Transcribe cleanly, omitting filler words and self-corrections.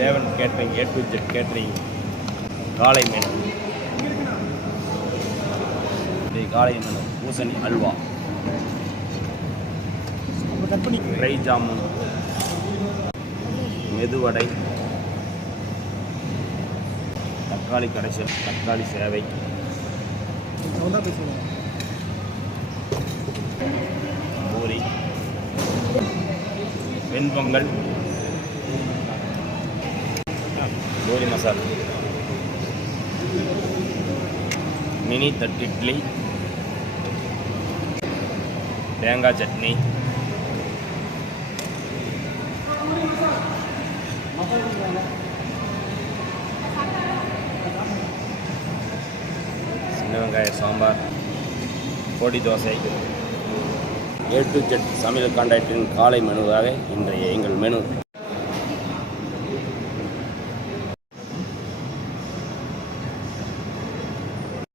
தேவன் catering A to Z catering காலை menu. காலை மெனு பூசணி அல்வா, ட்ரை ஜாமுன், மெதுவடை, தக்காளி கடைசல், தக்காளி சேவை, பூரி, வெண்பொங்கல், பூரி மசாலா, மினி தட்டு இட்லி, தேங்காய் சட்னி, சின்ன வெங்காய சாம்பார், பொடி தோசை. A to Z சமையல் கான்ட்ராக்டின் காலை மெனுவாக இன்றைய எங்கள் மெனு.